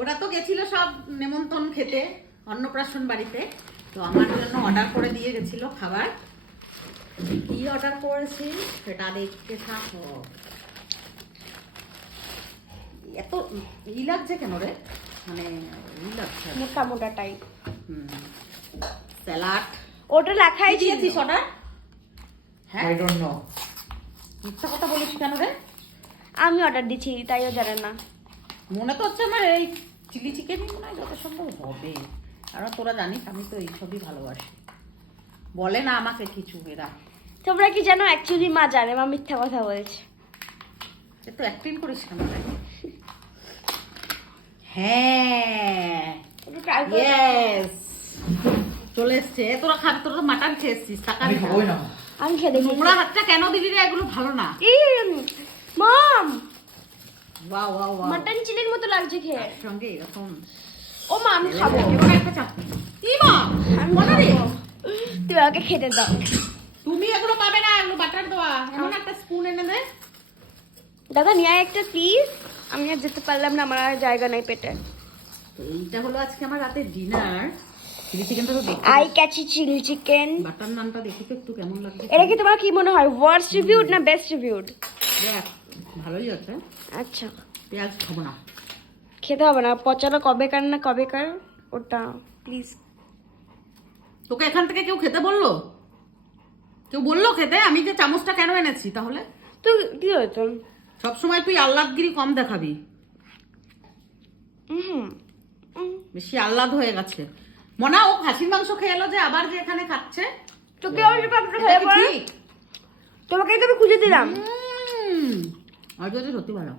ওরা তো গেছিল সব নেমন্তন্ন খেতে অন্নপ্রাশন বাড়িতে, তো আমার জন্য অর্ডার করে দিয়ে গেছিল খাবার। কি অর্ডার করেছি সেটা দেখতে থাকো। এত ই লাগছে কেন রে, মানে ই লাগছে মোটা মোটা টাইপ। স্যালাড ওটা লেখাই দিয়েছিস অর্ডার? হ্যাঁ, আই ডোন্ট নো। মিথ্যা কথা বলিস কেন রে? আমি অর্ডার দিচ্ছি, তাইও জানেন না। মনে তো হচ্ছে আমার এই চিলি চিকেনই মনে হয় যত সম্ভব হবে, কারণ তোরা জানিস আমি তো এইসবই ভালোবাসি। বলে না আমাকে কিছু এরা, তোমরা কি জানো অ্যাকচুয়ালি মা জানে মা মিথ্যা কথা বলছে। একটু অ্যাক্টিং করিস কেন রে? হ্যাঁ, একটু ট্রাই করে ইয়েস, চলে এসছে। তোরা খাবি, তোরা তো মাটন খেয়েছিস, টাকা আমি খাবোই না। আমি খেয়ে দেখি। নোংরা হাতটা কেন দিবি রে? এগুলো ভালো না। মম, ওয়াও ওয়াও ওয়াও, মাটন চিলির মতো লাগছে খেয়ে। তার সঙ্গে এরকম ও মা আমি খাবো। এবার একটা চাটনি। কি মা, আমি বলো রে। খাবো। তুই আমাকে খেতে দাও। তুমি এগুলো পাবে না, এগুলো বাটার দেওয়া। এমন একটা স্পুন এনে দে। দাদা নিয়ে আয় একটা প্লিজ। আমি আর যেতে পারলাম না, আমার আর জায়গা নাই পেটে। তো এইটা হলো আজকে আমার রাতের ডিনার। চিলি চিকেনটা তো দেখতে, eye catchy chilli chicken. Butter নানটা দেখি তো একটু কেমন লাগছে। এটা কি তোমার কি মনে হয় ওয়ার্স্ট রিভিউড না বেস্ট রিভিউড? দেখ, ভালোই আছে। আচ্ছা, পেঁয়াজ খাবো না। খেতে হবে না, পচানো কবেকার না কবেকার ওটা প্লিজ। তোকে এখান থেকে কেউ খেতে বললো? কেউ বললো খেতে? আমি যে চামচটা কেন এনেছি তাহলে? তো কি হতো? সবসময় তুই আহ্লাদগিরি কম দেখাবি, হুম, বেশি আহ্লাদ হয়ে গেছে। মনা ও খাসির মাংস খেয়ে এলো যে আবার যে এখানে খাচ্ছে। তোকে আমি পাপড়া এটা খেয়ে কি পড়া, ঠিক? তোমাকেই তো আমি খুঁজে দিলাম। আর যদি সত্যি ভালো।